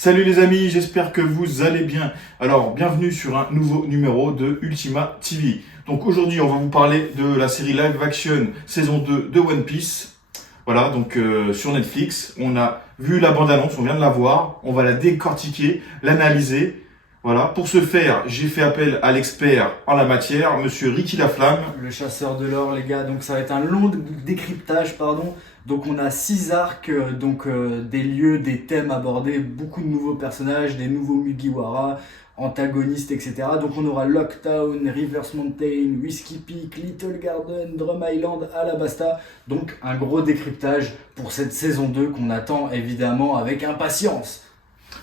Salut les amis, j'espère que vous allez bien. Alors, bienvenue sur un nouveau numéro de Ultima TV. Donc aujourd'hui, on va vous parler de la série live action saison 2 de One Piece. Voilà, donc sur Netflix, on a vu la bande-annonce, on vient de la voir, on va la décortiquer, l'analyser. Voilà, pour ce faire, j'ai fait appel à l'expert en la matière, monsieur Ricky Laflamme. Le chasseur de l'or, les gars. Donc ça va être un long décryptage, pardon. Donc on a 6 arcs, des lieux, des thèmes abordés, beaucoup de nouveaux personnages, des nouveaux Mugiwara, antagonistes, etc. Donc on aura Lockdown, Rivers Mountain, Whiskey Peak, Little Garden, Drum Island, Alabasta. Donc un gros décryptage pour cette saison 2 qu'on attend évidemment avec impatience.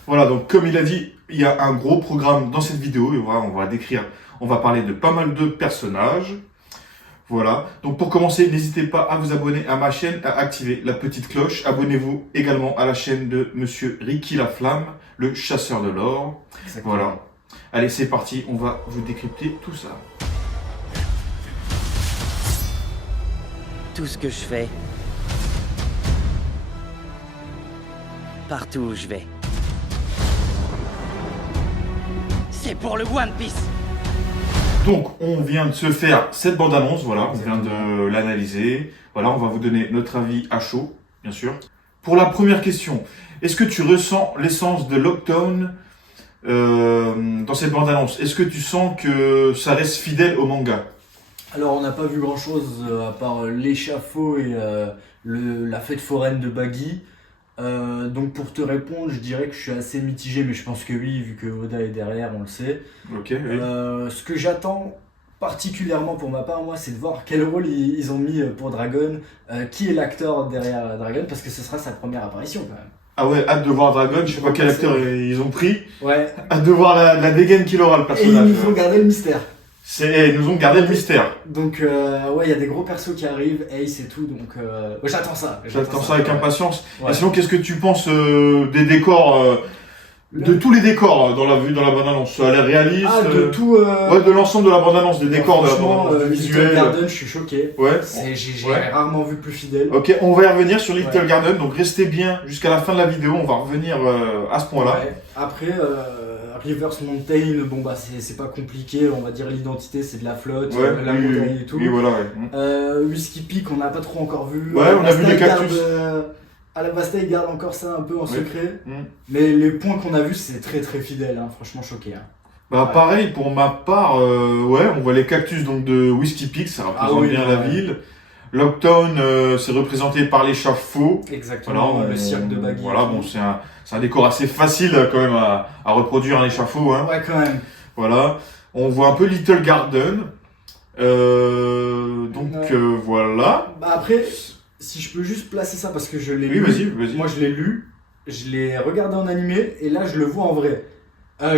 Voilà, donc comme il a dit, il y a un gros programme dans cette vidéo et on va décrire, on va parler de pas mal de personnages. Voilà, donc pour commencer, n'hésitez pas à vous abonner à ma chaîne, à activer la petite cloche. Abonnez-vous également à la chaîne de monsieur Ricky Laflamme, le chasseur de l'or. Voilà, allez c'est parti, on va vous décrypter tout ça. Tout ce que je fais, partout où je vais, c'est pour le One Piece. Donc, on vient de se faire cette bande-annonce, voilà, on vient de l'analyser. Voilà, on va vous donner notre avis à chaud, bien sûr. Pour la première question, est-ce que tu ressens l'essence de Lockdown dans cette bande-annonce? Est-ce que tu sens que ça reste fidèle au manga? Alors on n'a pas vu grand chose à part l'échafaud et la fête foraine de Baggy. Donc pour te répondre, je dirais que je suis assez mitigé, mais je pense que oui, vu que Oda est derrière, on le sait. Ok, oui. Ce que j'attends particulièrement pour ma part, moi, c'est de voir quel rôle ils ont mis pour Dragon, qui est l'acteur derrière Dragon, parce que ce sera sa première apparition quand même. Ah ouais, hâte de voir Dragon, je sais pas quel acteur ils ont pris. Ouais. Hâte de voir la dégaine qu'il aura le Et personnage. ils nous ont gardé le mystère. Ils nous ont gardé le mystère. Donc ouais, il y a des gros persos qui arrivent, Ace et tout, donc ouais, j'attends ça. J'attends ça avec impatience. Ouais. Et sinon, qu'est-ce que tu penses des décors de tous les décors dans la bande-annonce? Ça a l'air réaliste. Ah, de tout. Ouais, de l'ensemble de la bande-annonce, des décors de la franchement, bande-annonce, du Little visuel. Garden, je suis choqué. Ouais. J'ai Ouais. rarement vu plus fidèle. Ok, on va y revenir sur Little Ouais. Garden, donc restez bien jusqu'à la fin de la vidéo, on va revenir à ce point-là. Ouais. Après, Rivers Mountain, bon bah c'est pas compliqué, on va dire l'identité c'est de la flotte, Ouais, la oui, montagne et tout. Oui, voilà, ouais. Whiskey Peak, on n'a pas trop encore vu. Ouais, on a vu les cactus. Alabasta, il garde encore ça un peu en Oui. secret. Mm. Mais les points qu'on a vus, c'est très très fidèle, hein, franchement choqué. Hein. Bah Ouais. pareil, pour ma part, ouais, on voit les cactus donc de Whiskey Peak, ça représente oui, bien ouais. la ville. Lockdown, c'est représenté par l'échafaud. Exactement, Voilà, le cirque de Baggy. Voilà, bon, c'est un décor assez facile quand même à reproduire un échafaud. Hein. Ouais, quand même. Voilà, on voit un peu Little Garden. Donc Ouais. voilà. Bah après, si je peux juste placer ça parce que je l'ai Oui, lu. vas-y. Moi je l'ai lu, je l'ai regardé en animé et là je le vois en vrai.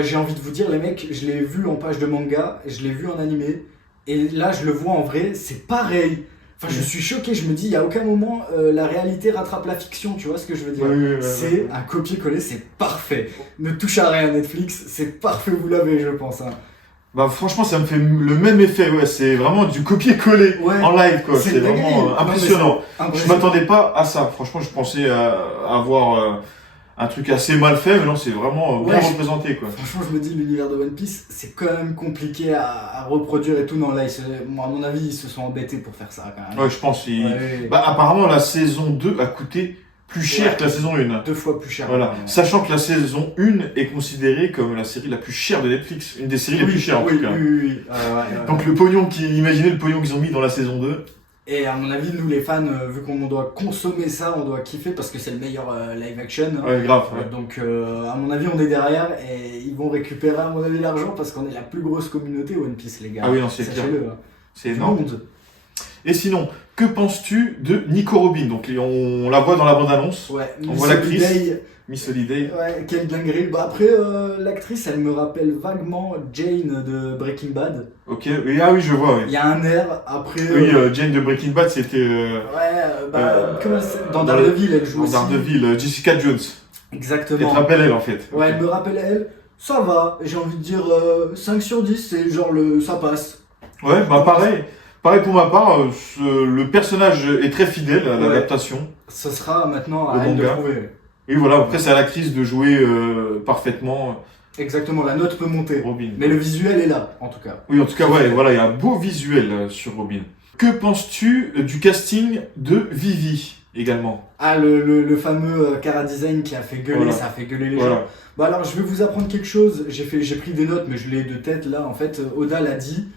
J'ai envie de vous dire les mecs, je l'ai vu en page de manga, je l'ai vu en animé et là je le vois en vrai, c'est pareil. Enfin je suis choqué, je me dis il y a aucun moment la réalité rattrape la fiction, tu vois ce que je veux dire. Ouais. C'est un copier-coller, c'est parfait. Ne touche à rien Netflix, c'est parfait, vous l'avez je pense. Hein. Bah franchement ça me fait le même effet, ouais, c'est vraiment du copier-coller Ouais. en live quoi, C'est c'est dingue. vraiment Non, mais impressionnant. c'est Je impressionnant. m'attendais pas à ça, franchement je pensais avoir un truc assez mal fait, mais non c'est vraiment bien Ouais, représenté quoi. Franchement, je me dis, l'univers de One Piece, c'est quand même compliqué à reproduire et tout. Non, là, moi, à mon avis, ils se sont embêtés pour faire ça quand même. Ouais je pense, Ouais. bah apparemment la saison 2 a coûté plus cher que la saison 1. 2 fois plus cher. Voilà, Ouais. sachant que la saison 1 est considérée comme la série la plus chère de Netflix, une des séries les plus chères en oui, tout cas. oui. Donc le pognon imaginez le pognon qu'ils ont mis dans la saison 2. Et à mon avis, nous les fans, vu qu'on doit consommer ça, on doit kiffer parce que c'est le meilleur live action. Ouais, grave. Ouais. Donc, à mon avis, on est derrière et ils vont récupérer, à mon avis, l'argent parce qu'on est la plus grosse communauté One Piece, les gars. Ah oui, non, c'est clair. Sachez-le. Hein. C'est Du énorme. monde. Et sinon, que penses-tu de Nico Robin? Donc on la voit dans la bande-annonce, Ouais, on voit l'actrice. Holiday, Miss Holiday. Ouais, quelle dinguerie. Bah après, l'actrice, elle me rappelle vaguement Jane de Breaking Bad. Ok, oui, ah oui, je vois, Il oui. y a un air, après... Oui, Jane de Breaking Bad, c'était comment c'est dans Daredevil, elle joue dans aussi. Daredevil, Jessica Jones. Elle te Exactement. rappelle elle en fait. Ouais, elle me rappelle elle. Ça va, j'ai envie de dire 5 sur 10, c'est genre ça passe. Ouais, bah pareil. Pareil pour ma part, le personnage est très fidèle à Ouais. l'adaptation. Ce sera maintenant Le à elle de manga. trouver. Oui, voilà, après c'est à l'actrice de jouer parfaitement Exactement, la note peut monter. Robin. Mais le visuel est là, en tout cas. Oui, en tout cas, ouais, voilà, il y a un beau visuel sur Robin. Que penses-tu du casting de Vivi également? Ah, le fameux Cara Design qui a fait gueuler, Voilà. ça a fait gueuler les gens. Voilà. Bah alors, je vais vous apprendre quelque chose. J'ai pris des notes, mais je l'ai de tête là. En fait, Oda l'a dit.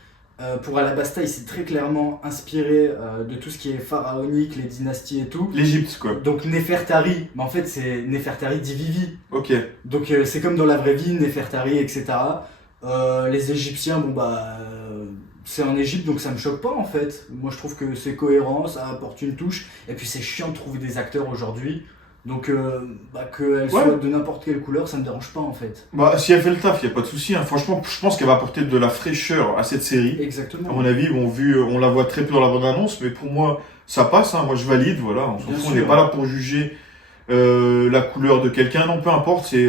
Pour Alabasta, il s'est très clairement inspiré de tout ce qui est pharaonique, les dynasties et tout. L'Égypte, quoi. Donc Nefertari, mais en fait c'est Nefertari dit Vivi. Ok. Donc c'est comme dans la vraie vie, Nefertari, etc. Les Égyptiens, bon bah c'est en Égypte, donc ça me choque pas en fait. Moi je trouve que c'est cohérent, ça apporte une touche. Et puis c'est chiant de trouver des acteurs aujourd'hui. Donc qu'elles soient de n'importe quelle couleur, ça me dérange pas en fait. Bah, si elle fait le taf, il n'y a pas de souci. Hein. Franchement, je pense qu'elle va apporter de la fraîcheur à cette série. Exactement. À mon avis, on la voit très peu dans la bande-annonce, mais pour moi, ça passe. Hein. Moi, je valide. Voilà, on s'en Bien fout. sûr. On n'est pas là pour juger la couleur de quelqu'un. Non, peu importe. C'est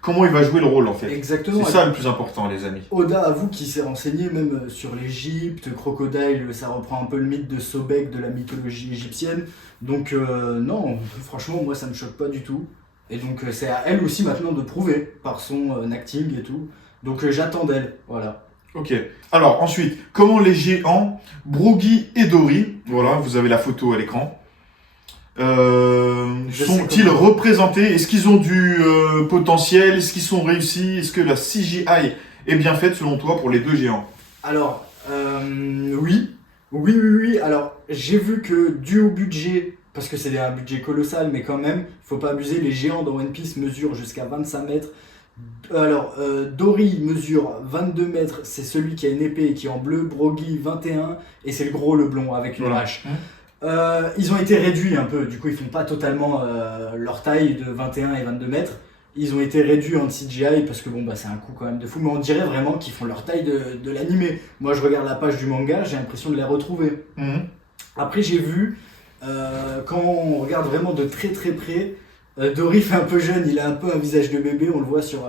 comment il va jouer le rôle, en fait. Exactement. C'est ça le plus important, les amis. Oda avoue qu'il s'est renseigné même sur l'Égypte, Crocodile, ça reprend un peu le mythe de Sobek de la mythologie égyptienne. Donc non, franchement, moi ça me choque pas du tout. Et donc c'est à elle aussi maintenant de prouver par son acting et tout. Donc j'attends d'elle, voilà. Ok. Alors, ensuite, comment les géants Brogy et Dory, voilà, vous avez la photo à l'écran, Je sais sont-ils comment. représentés? Est-ce qu'ils ont du potentiel? Est-ce qu'ils sont réussis? Est-ce que la CGI est bien faite selon toi pour les deux géants? Alors, oui. Alors, j'ai vu que dû au budget, parce que c'est un budget colossal, mais quand même, faut pas abuser, les géants dans One Piece mesurent jusqu'à 25 mètres. Alors, Dory mesure 22 mètres, c'est celui qui a une épée et qui est en bleu, Brogy 21, et c'est le gros, le blond, avec une Voilà. hache. Ils ont été réduits un peu, du coup ils font pas totalement leur taille de 21 et 22 mètres. Ils ont été réduits en CGI parce que bon bah c'est un coup quand même de fou, mais on dirait vraiment qu'ils font leur taille de l'animé. Moi je regarde la page du manga, j'ai l'impression de les retrouver. Mhm. Après j'ai vu, quand on regarde vraiment de très très près, Dory fait un peu jeune, il a un peu un visage de bébé, on le voit sur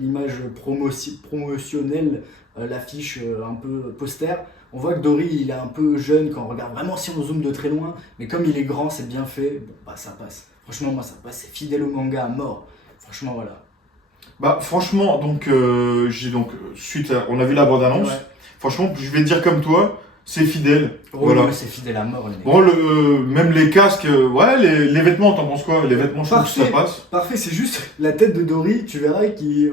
l'image promotionnelle, l'affiche un peu poster. On voit que Dory il est un peu jeune quand on regarde vraiment si on zoome de très loin, mais comme il est grand, c'est bien fait, bon bah ça passe. Franchement moi ça passe, c'est fidèle au manga à mort. Franchement voilà. Bah, franchement, donc, on a vu la bande-annonce. Ouais. Franchement, je vais dire comme toi, c'est fidèle. Oh, Voilà. ouais, c'est fidèle à mort les mecs. Bon, même les casques, ouais, les vêtements, t'en penses quoi? Les vêtements, je trouve que ça Parfait. passe. Parfait, c'est juste la tête de Dory, tu verras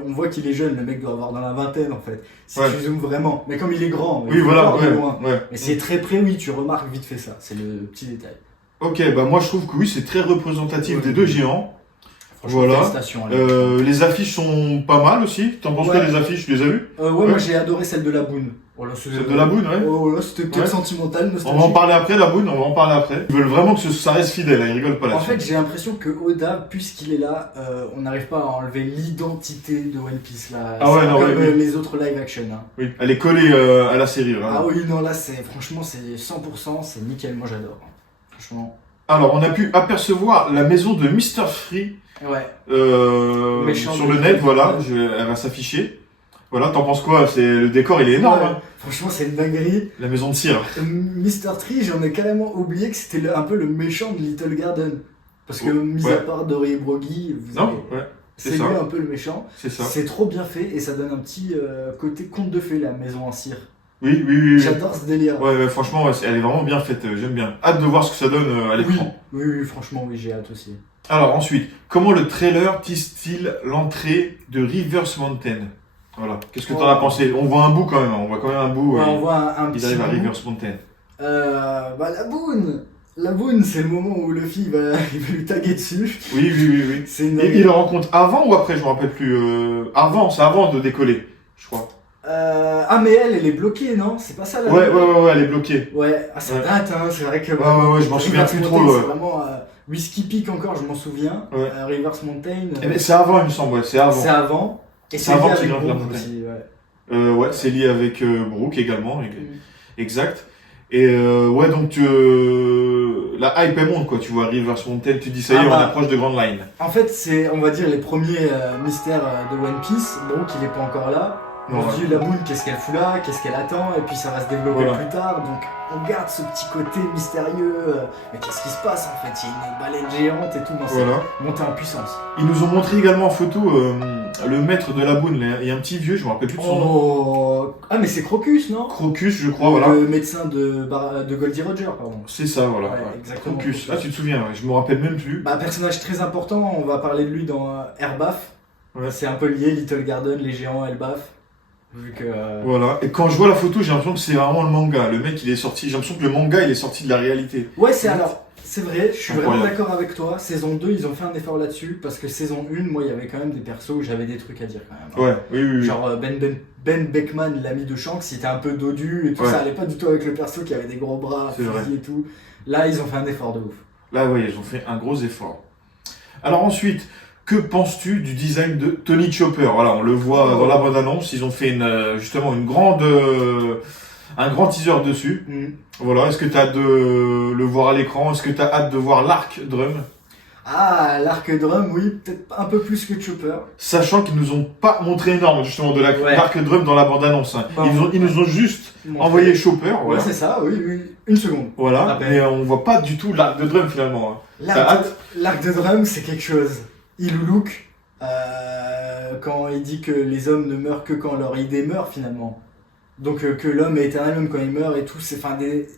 on voit qu'il est jeune, le mec doit avoir dans la vingtaine en fait. Si Ouais. tu zoomes vraiment, mais comme il est grand, Oui, il faut voilà, voir de ouais, loin. ouais. Mais c'est très près, oui, tu remarques vite fait ça, c'est le petit détail. Ok, bah moi je trouve que oui, c'est très représentatif Ouais. des deux géants. Franchement, Voilà. félicitations. Allez. Les affiches sont pas mal aussi. T'en penses quoi Ouais. des affiches? Tu les as vues? Ouais, moi j'ai adoré celle de la Boone. Voilà, Celle de la Boone, ouais. Oh là, c'était peut-être Ouais. sentimental, On va en nostalgique. parler après, la Boone, on va en parler après. Ils veulent vraiment que ça reste fidèle, hein, ils rigolent pas En là-dessus. fait, j'ai l'impression que Oda, puisqu'il est là, on n'arrive pas à enlever l'identité de One Piece là. Ah ouais, C'est non, comme oui. les autres live action. Hein. Oui, elle est collée à la série, vraiment. Ah oui, non, là, franchement, c'est 100%, c'est nickel, moi j'adore. Hein. Franchement. Alors, on a pu apercevoir la maison de Mr. Free Ouais. sur Méchant le de- net, voilà, elle va s'afficher. Voilà, t'en penses quoi? Le décor, il est énorme, Ouais. hein. Franchement, c'est une dinguerie. La maison de cire. Mr. Tree, j'en ai carrément oublié que c'était un peu le méchant de Little Garden. Parce que, Oh, mis ouais. à part Dory et Brogy, Non? Ouais, c'est c'est ça. lui un peu le méchant. C'est ça. C'est trop bien fait et ça donne un petit côté conte de fées, la maison en cire. Oui, oui, oui. oui. J'adore ce délire. Ouais, franchement, ouais, elle est vraiment bien faite, j'aime bien. Hâte de voir ce que ça donne à oui. l'écran. Oui, franchement, oui, j'ai hâte aussi. Alors ensuite, comment le trailer tease-t-il l'entrée de Reverse Mountain? Voilà, qu'est-ce que t'en as pensé? On voit un bout quand même, on voit quand même un bout. Ouais, on voit un il petit arrive à bout. Reverse Mountain. La Boone. La Boone, c'est le moment où Luffy il va lui taguer dessus. Oui, oui, oui, oui. C'est une... Et il le rencontre avant ou après? Je me rappelle plus. Avant, c'est avant de décoller, je crois. Ah, mais elle est bloquée, non? C'est pas ça la Ouais, Boone ouais, ouais, ouais, elle est bloquée. Ouais, ah, ça Ouais. date, hein, c'est vrai que... Ouais, je m'en souviens Reverse plus Mountain, trop. C'est vraiment... Whiskey Peak encore, je m'en souviens. Ouais. Reverse Mountain... Eh ben, c'est avant, il me semble, ouais, c'est avant. c'est avant. Et C'est c'est avant lié qu'il avec grimpe la Brooke montagne. aussi, ouais. Ouais, c'est lié avec Brooke également, Mm. exact. Et ouais, donc la hype elle monte, quoi. Tu vois, Reverse Mountain, tu dis ça y est, Ah on bah. approche de Grand Line. En fait, c'est, on va dire, les premiers mystères de One Piece. Brooke, il est pas encore là. Non, On se dit, la Moon, qu'est-ce qu'elle fout là, qu'est-ce qu'elle attend, et puis ça va se développer Voilà. plus tard. Donc on garde ce petit côté mystérieux. Mais qu'est-ce qui se passe en fait? Il y a une baleine géante et tout. Non, c'est Voilà. monté en puissance. Ils nous ont montré également en photo le maître de la boune. Il y a un petit vieux, je me rappelle plus de son nom. Oh. Ah, mais c'est Crocus, non? Crocus, je crois, voilà. Le médecin de Goldie Roger, pardon. C'est ça, voilà. Ouais, Ouais. exactement. Crocus. Ah, tu te souviens, ouais, je me rappelle même plus. Bah, personnage très important, on va parler de lui dans Elbaf. Ouais. C'est un peu lié, Little Garden, les géants, Elbaf. Vu que. Voilà. Et quand je vois la photo, j'ai l'impression que c'est vraiment le manga. Le mec, il est sorti. J'ai l'impression que le manga, il est sorti de la réalité. Ouais, c'est vrai, je suis vraiment Incroyable. d'accord avec toi. Saison 2, ils ont fait un effort là-dessus. Parce que saison 1, moi, il y avait quand même des persos où j'avais des trucs à dire quand même. Ouais, oui. Genre Ben Beckman, l'ami de Shanks, il était un peu dodu et tout Ouais. ça allait pas du tout avec le perso qui avait des gros bras, C'est vrai. fusil et tout. Là, ils ont fait un effort de ouf. Là, oui, ils ont fait un gros effort. Alors ensuite, que penses-tu du design de Tony Chopper? Voilà, on le voit dans la bande-annonce. Ils ont fait justement un grand teaser dessus. Voilà, est-ce que tu as hâte de le voir à l'écran? Est-ce que tu as hâte de voir l'arc drum? Ah, l'arc drum, oui, peut-être un peu plus que Chopper. Sachant qu'ils nous ont pas montré énorme justement de Ouais. l'arc drum dans la bande-annonce. Hein. Bon. Ils nous ont juste envoyé Chopper. Ouais, Voilà. c'est ça, oui, une seconde. Voilà, Ah ben. mais on voit pas du tout l'arc de drum finalement. Hein. L'arc de drum, c'est quelque chose. Iloulouk, quand il dit que les hommes ne meurent que quand leur idée meurt finalement. Donc que l'homme est éternel même quand il meurt et tout, c'est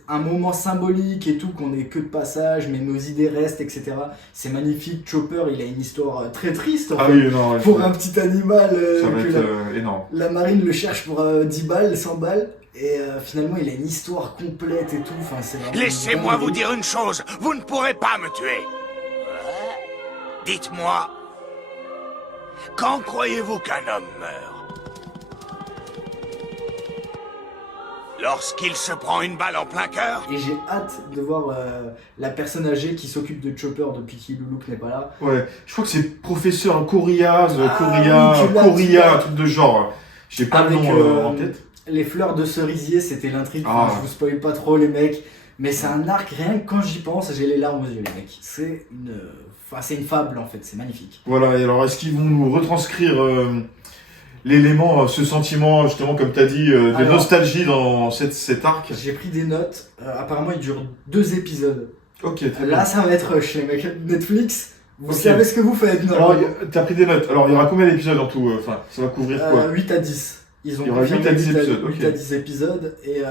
un moment symbolique et tout, qu'on est que de passage, mais nos idées restent, etc. C'est magnifique. Chopper, il a une histoire très triste en Ah fait. oui, non, ouais, Pour un petit animal, ça va que être énorme. la marine le cherche pour 10 balles, 100 balles, et finalement il a une histoire complète et tout. Enfin, c'est vraiment Laissez-moi vous dire une chose, vous ne pourrez pas me tuer. Dites-moi, quand croyez-vous qu'un homme meurt? Lorsqu'il se prend une balle en plein cœur? Et j'ai hâte de voir la personne âgée qui s'occupe de Chopper depuis qu'Iloulouk n'est pas là. Ouais, je crois que c'est professeur Coria, oui, tu l'as, Coria, un truc de genre. J'ai pas Avec, le nom en tête. Les fleurs de cerisier, c'était l'intrigue. Ah. Enfin, je vous spoil pas trop, les mecs. Mais c'est un arc, rien que quand j'y pense, j'ai les larmes aux yeux, les mecs. C'est une fable en fait, c'est magnifique. Voilà, et alors est-ce qu'ils vont nous retranscrire l'élément, ce sentiment, justement, comme tu as dit, de Alors, nostalgie dans cet arc? J'ai pris des notes. Apparemment, il dure 2 épisodes. Ok, très Là, bien. ça va être rush, les mecs. Netflix, vous Ok. savez ce que vous faites, non? Alors, t'as pris des notes. Alors, il y aura combien d'épisodes en tout? Enfin, ça va couvrir quoi? 8 à 10. Ils ont Il y aura confirmé 8 à 10 épisodes, 8 ok. à 10 épisodes. Et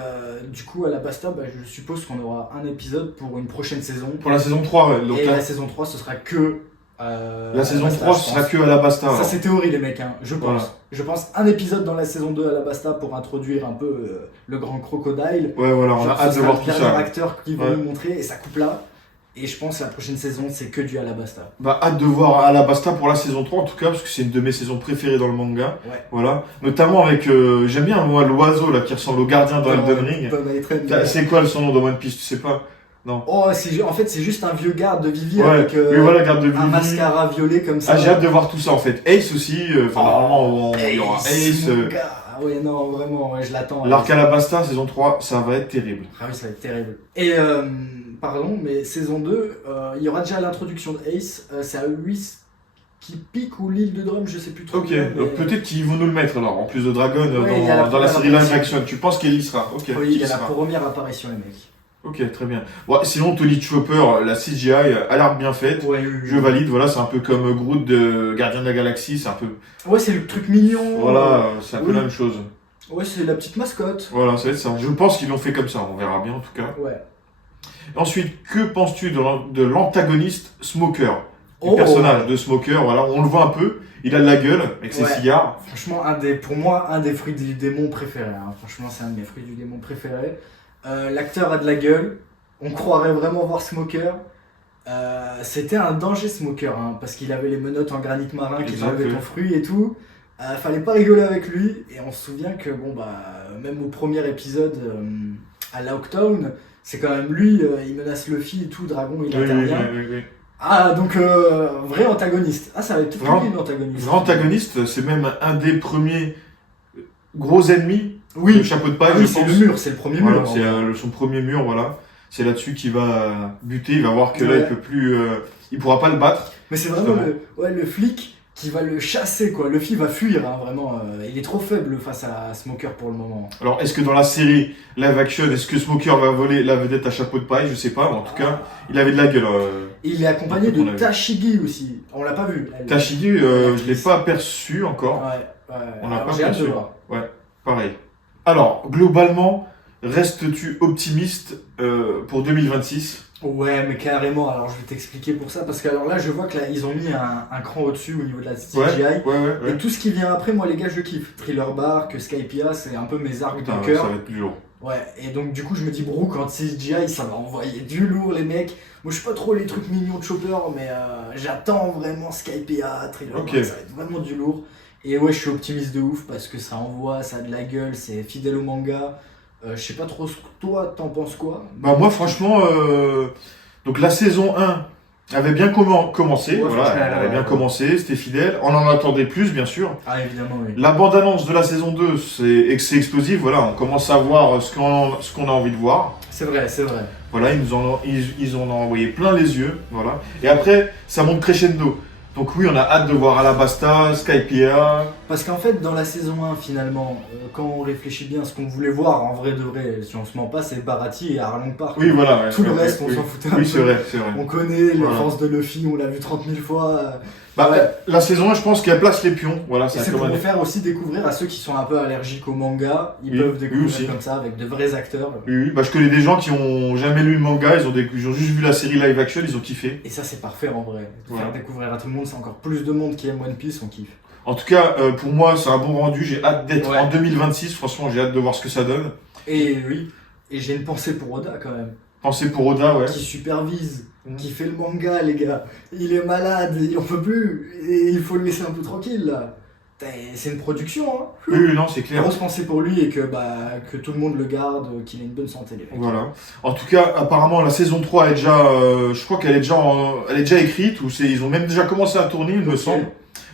du coup, à la Basta, je suppose qu'on aura un épisode pour une prochaine saison. Pour la saison 3, ouais. Donc Et là, la saison 3, ce sera que. la saison Basta, 3, je ce sera pense. que à la Basta. Ça, alors. c'est théorie, les mecs, hein, je pense. Voilà. Je pense un épisode dans la saison 2 à la Basta pour introduire un peu le grand crocodile. Ouais, voilà, on Genre, a ce hâte de sera voir le tout dernier ça. acteur qu'ils vont Ouais. nous montrer et ça coupe là. Et je pense que la prochaine saison, c'est que du à la Basta. Bah, hâte de voir à la Basta pour la saison 3 en tout cas, parce que c'est une de mes saisons préférées dans le manga. Ouais. Voilà. Notamment avec, j'aime bien moi l'oiseau là qui ressemble au gardien dans Elden Ring. C'est quoi son nom dans One Piece, tu sais pas? Non. Oh, en fait, c'est juste un vieux garde de Vivi Ouais, avec oui, voilà, garde de un Vivi. mascara violet comme ça. Ah, j'ai hâte de voir tout ça en fait. Ace aussi, enfin normalement il y aura Ace. mon gars. Ah ouais, non, vraiment, ouais, je l'attends. L'arc à la Basta, saison 3, ça va être terrible. Ah oui, ça va être terrible. Et, pardon, mais saison 2, il y aura déjà l'introduction de Ace. C'est à Whis qui pique ou l'île de Drum, je sais plus trop. Ok, bien, mais- donc peut-être qu'ils vont nous le mettre alors, en plus de Dragon, Ouais, il y a la dans la première série live apparition. action. Tu penses qu'elle y sera? Ok, Oui, il y qui a la sera. première apparition, les mecs. Ok, très bien. Ouais, sinon, Tony Chopper, la CGI a l'air bien faite. Ouais, oui, oui. Je valide, voilà, c'est un peu comme Groot de Gardien de la Galaxie, c'est un peu. Ouais, c'est le truc mignon. Voilà, c'est un peu oui. la même chose. Ouais, c'est la petite mascotte. Voilà, ça va être ça. Je pense qu'ils l'ont fait comme ça, on verra bien en tout cas. Ouais. Ensuite, que penses-tu de l'antagoniste Smoker? Le Oh. personnage de Smoker, voilà, on le voit un peu, il a de la gueule avec ses Ouais. cigares. Franchement, pour moi, un des fruits du démon préférés. Hein. Franchement, c'est un de mes fruits du démon préférés. L'acteur a de la gueule. On croirait vraiment voir Smoker. C'était un danger, Smoker, hein, parce qu'il avait les menottes en granit marin qui Exact, enlevaient oui. ton fruit et tout. Fallait pas rigoler avec lui. Et on se souvient que, bon, même au premier épisode à Lockdown, c'est quand même lui, il menace Luffy et tout, Dragon, il Oui, intervient. oui. Ah, donc, vrai antagoniste. Ah, ça va être tout Vraiment. lui, l'antagoniste. Vrai antagoniste, c'est même un des premiers gros ennemis Oui, de Chapeau de Paille, ah oui, je c'est pense. le mur, c'est le premier Voilà, mur. c'est son premier mur, voilà. C'est là-dessus qu'il va buter, il va voir que là Ouais. il peut plus, il pourra pas le battre. Mais c'est vraiment Justement. le flic qui va le chasser, quoi. Luffy va fuir, hein, vraiment. Il est trop faible face à Smoker pour le moment. Alors, est-ce que dans la série live action, est-ce que Smoker va voler la vedette à chapeau de paille? Je sais pas, mais en tout cas, il avait de la gueule. Il est accompagné on a de vu. Tashigi aussi. On l'a pas vu. Tashigi, je l'ai pas aperçu encore. Ouais. On n'a Alors, pas j'ai hâte de perçu. voir. Ouais, pareil. Alors, globalement, restes-tu optimiste pour 2026? Ouais, mais carrément. Alors, je vais t'expliquer pour ça. Parce que alors là, je vois que là, ils ont mis un cran au-dessus au niveau de la CGI. Ouais. Et tout ce qui vient après, moi, les gars, je kiffe. Thriller Bark, Skypiea, c'est un peu mes arcs Putain, de ça cœur. va être plus lourd. Ouais, et donc du coup je me dis bro, quand CGI ça va envoyer du lourd les mecs. Moi je suis pas trop les trucs mignons de Chopper, mais j'attends vraiment Skypiea, Thriller, Ok. ça va être vraiment du lourd. Et ouais, je suis optimiste de ouf parce que ça envoie, ça a de la gueule, c'est fidèle au manga. Je sais pas trop ce que toi t'en penses quoi. Bah moi franchement, donc la saison 1 avait bien commencé, Ouais, voilà, franchement, elle avait bien ouais. commencé, c'était fidèle, on en attendait plus bien sûr. Ah évidemment oui. La bande-annonce de la saison 2, c'est explosif, voilà, on commence à voir ce qu'on a envie de voir. C'est vrai. Voilà, ils en ont envoyé plein les yeux, voilà. Et après, ça monte crescendo. Donc oui, on a hâte de voir Alabasta, Skypiea. Parce qu'en fait dans la saison 1 finalement, quand on réfléchit bien ce qu'on voulait voir en vrai de vrai, si on se ment pas, c'est Baratie et Arlong Park. Oui, voilà. Ouais, Tout le ouais, reste on oui. s'en foutait un Oui, peu. c'est vrai, c'est vrai. On connaît Voilà. l'enfance de Luffy, on l'a vu 30 000 fois. Bah, Ouais. la saison 1, je pense qu'elle place les pions. Voilà, Et c'est c'est comme pour un... vous faire aussi découvrir à ceux qui sont un peu allergiques au manga, ils Oui, peuvent oui découvrir aussi. comme ça avec de vrais acteurs. Oui, bah, je connais des gens qui ont jamais lu le manga, ils ont juste vu la série live action, ils ont kiffé. Et ça c'est parfait en vrai. De Voilà. faire découvrir à tout le monde, c'est encore plus de monde qui aime One Piece, on kiffe. En tout cas, pour moi, c'est un bon rendu. J'ai hâte d'être Ouais. en 2026. Franchement, j'ai hâte de voir ce que ça donne. Et oui, et j'ai une pensée pour Oda quand même, Pensez pour Oda, ouais. qui supervise, Mhm. qui fait le manga les gars. Il est malade, il en peut plus, et il faut le laisser un peu tranquille là. Putain, c'est une production hein. Oui, oui, non, c'est clair. Grosse pensée pour lui et que tout le monde le garde, qu'il ait une bonne santé les mecs. Voilà. En tout cas, apparemment, la saison 3 est déjà, je crois qu'elle est déjà, elle est déjà écrite, ou ils ont même déjà commencé à tourner, il me Ok. semble.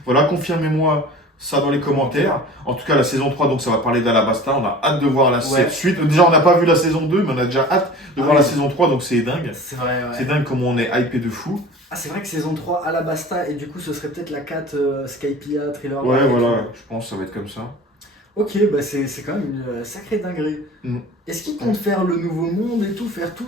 Voilà, confirmez-moi ça dans les commentaires. En tout cas, la saison 3, donc ça va parler d'Alabasta. On a hâte de voir cette suite. Déjà, on n'a pas vu la saison 2, mais on a déjà hâte de voir oui. la saison 3, donc c'est dingue. C'est vrai, ouais. C'est dingue comment on est hypé de fou. Ah, c'est vrai que saison 3 Alabasta, et du coup, ce serait peut-être la 4 Skypiea, Thriller. Ouais, Bark et voilà, tout. je pense que ça va être comme ça. Ok, bah c'est quand même une sacrée dinguerie. Mm. Est-ce qu'ils comptent faire le nouveau monde et tout, faire tout?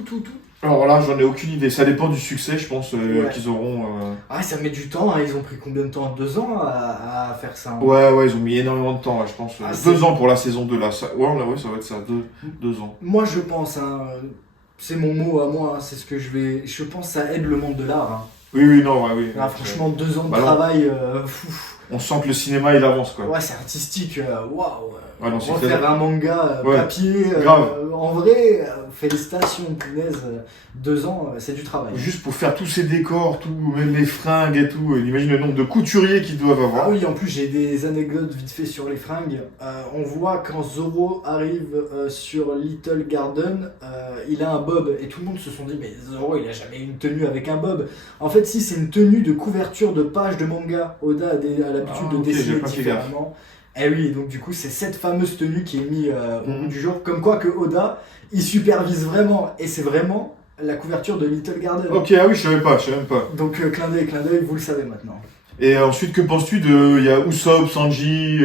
Alors là, j'en ai aucune idée. Ça dépend du succès, je pense, Ouais. qu'ils auront. Ah, ça met du temps, hein. Ils ont pris combien de temps? 2 ans à faire ça hein. Ouais, ils ont mis énormément de temps, ouais, je pense. Ah, 2 c'est- ans pour la saison 2, là. Ça... Ouais, ça va être ça, 2 ans. Moi, je pense, hein, c'est mon mot à moi, hein, c'est ce que je vais. Je pense que ça aide le monde de l'art. Hein. Oui, non, ouais, oui. Ah, franchement, 2 ans de Bah non. travail, fou. On sent que le cinéma, il avance, quoi. Ouais, c'est artistique, waouh. Ouais, non, c'est Refaire clair. un manga Ouais. papier, Grave. en vrai, félicitations, punaise. 2 ans, c'est du travail. Juste pour faire tous ces décors, même les fringues et tout. Imagine le nombre de couturiers qu'ils doivent Ah avoir. oui, en plus j'ai des anecdotes vite fait sur les fringues. On voit quand Zoro arrive sur Little Garden, il a un bob et tout le monde se sont dit mais Zoro il a jamais eu une tenue avec un bob. En fait si, c'est une tenue de couverture de page de manga. Oda a l'habitude Ah, de ok, dessiner j'ai pas fait gaffe. différemment. Et oui, donc du coup c'est cette fameuse tenue qui est mise au Mhm. bout du jour. Comme quoi que Oda il supervise vraiment et c'est vraiment la couverture de Little Garden. Ok, ah oui, je savais même pas. Donc clin d'œil, vous le savez maintenant. Et ensuite, que penses-tu de. Il y a Usopp, Sanji.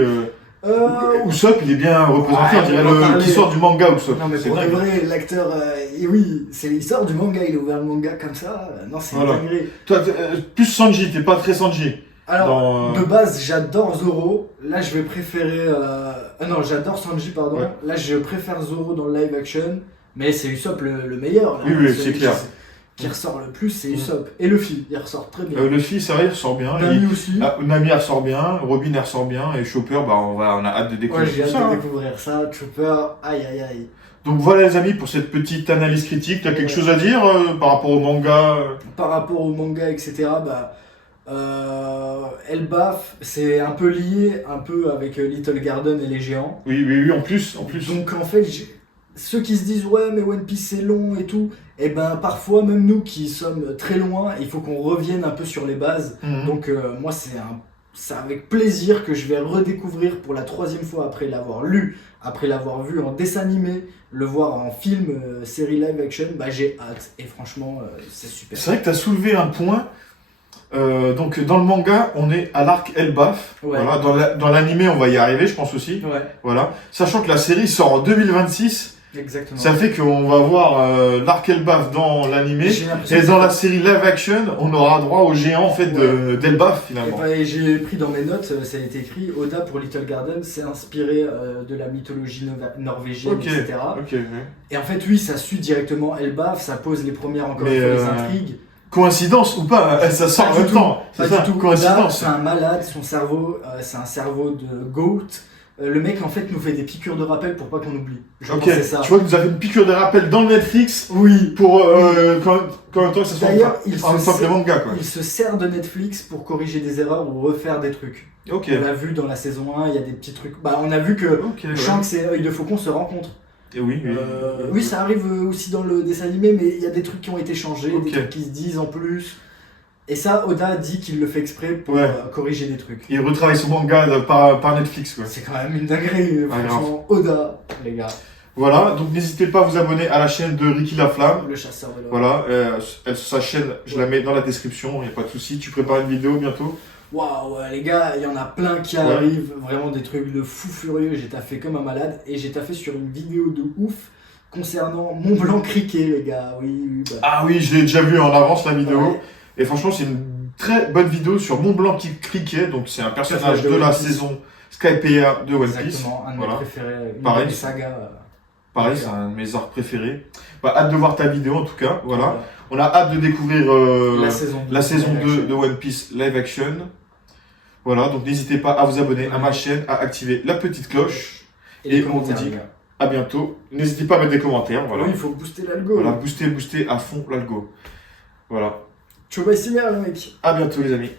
Usopp, il est bien représenté, Ouais, on dirait on va en parler. qui sort du manga, Usopp. Non mais C'est pour de dingue. vrai, l'acteur, et oui, il sort du manga, il a ouvert le manga comme ça, non c'est Voilà. une dinguerie. Toi, plus Sanji, t'es pas très Sanji. Alors, Dans, de base, j'adore Zoro, là je vais préférer, non j'adore Sanji pardon, Ouais. là je préfère Zoro dans le live action, mais c'est Usopp le meilleur. Là. Oui, Celui c'est clair. Qui ressort le plus, c'est Mm. Usopp. Et Luffy, il ressort très bien. Luffy, c'est vrai, il ressort bien. Nami aussi. Nami, elle ressort bien. Robin, elle ressort bien. Et Chopper, bah, on a hâte de découvrir Ouais, j'ai tout hâte ça. de hein. découvrir ça, Chopper, aïe aïe aïe. Donc voilà, les amis, pour cette petite analyse critique. T'as quelque Ouais. chose à dire par rapport au manga Par rapport au manga, etc., bah, Elbaf, c'est un peu lié un peu avec Little Garden et les géants. Oui, en plus. Donc en fait, ceux qui se disent ouais mais One Piece c'est long et tout, et ben parfois même nous qui sommes très loin, il faut qu'on revienne un peu sur les bases. Mhm. Donc moi c'est avec plaisir que je vais redécouvrir pour la 3e fois après l'avoir lu, après l'avoir vu en dessin animé, le voir en film, série live action, bah j'ai hâte et franchement c'est super. C'est vrai que t'as soulevé un point. Donc dans le manga, on est à l'arc Elbaf. Ouais. Voilà, dans l'animé, on va y arriver, je pense aussi. Ouais, Voilà. Sachant que la série sort en 2026, exactement. ça fait qu'on va voir l'arc Elbaf dans l'animé. J'ai l'impression Et que dans c'est- la série live action, on aura droit au géant en fait d'Elbaf finalement. Et j'ai pris dans mes notes, ça a été écrit, Oda pour Little Garden s'est inspiré de la mythologie norvégienne, Ok. etc. Ok. Ouais. Et en fait, oui, ça suit directement Elbaf, ça pose les premières encore Mais, une fois, les euh, intrigues. Coïncidence ou pas, ça sort Pas en du même tout. temps. Pas C'est ça, du tout. Oda, coïncidence. c'est un malade, son cerveau, c'est un cerveau de goat. Le mec, en fait, nous fait des piqûres de rappel pour pas qu'on oublie. Je Ok, pense que c'est ça. tu vois qu'il nous a fait une piqûre de rappel dans le Netflix Oui. pour qu'en même temps que ça soit D'ailleurs, en simple manga quoi. il se sert de Netflix pour corriger des erreurs ou refaire des trucs. Ok. On l'a vu dans la saison 1, il y a des petits trucs. Bah, on a vu que Ok. ouais. Shanks et Œil de Faucon se rencontrent. Et oui, oui. Oui, ça arrive aussi dans le dessin animé, mais il y a des trucs qui ont été changés, Ok. des trucs qui se disent en plus. Et ça, Oda dit qu'il le fait exprès pour Ouais. corriger des trucs. Il retravaille son manga par Netflix quoi. C'est quand même une dinguerie, Ah, franchement. Oda, les gars, Voilà, donc n'hésitez pas à vous abonner à la chaîne de Ricky Laflamme. le chasseur de l'or. Voilà, sa chaîne, je la mets dans la description, il n'y a pas de souci. Tu prépares une vidéo bientôt? Waouh, ouais, les gars, il y en a plein qui Ouais. arrivent, vraiment des trucs de fou furieux. J'ai taffé comme un malade et j'ai taffé sur une vidéo de ouf concernant Mont Blanc Criquet, les gars. Oui, bah. Ah oui, je l'ai déjà vu en avance la vidéo. Ouais. Et franchement, c'est une très bonne vidéo sur Mont Blanc qui criquet. Donc c'est un personnage de la One Piece. saison Skypiea de One Piece. Exactement, un de Voilà. mes préférés, une Pareil. des sagas. Pareil, c'est un de mes arcs préférés. Bah, hâte de voir ta vidéo en tout cas. Voilà. On a hâte de découvrir La saison 2 de One Piece live action. Voilà, donc n'hésitez pas à vous abonner à ma chaîne, à activer la petite cloche. Et les Et on commentaires, vous dit les gars. à bientôt. N'hésitez pas à mettre des commentaires. Voilà, Oui, il faut booster l'algo. voilà booster à fond l'algo. Voilà. Tu vois, ici, le mec. À bientôt les amis.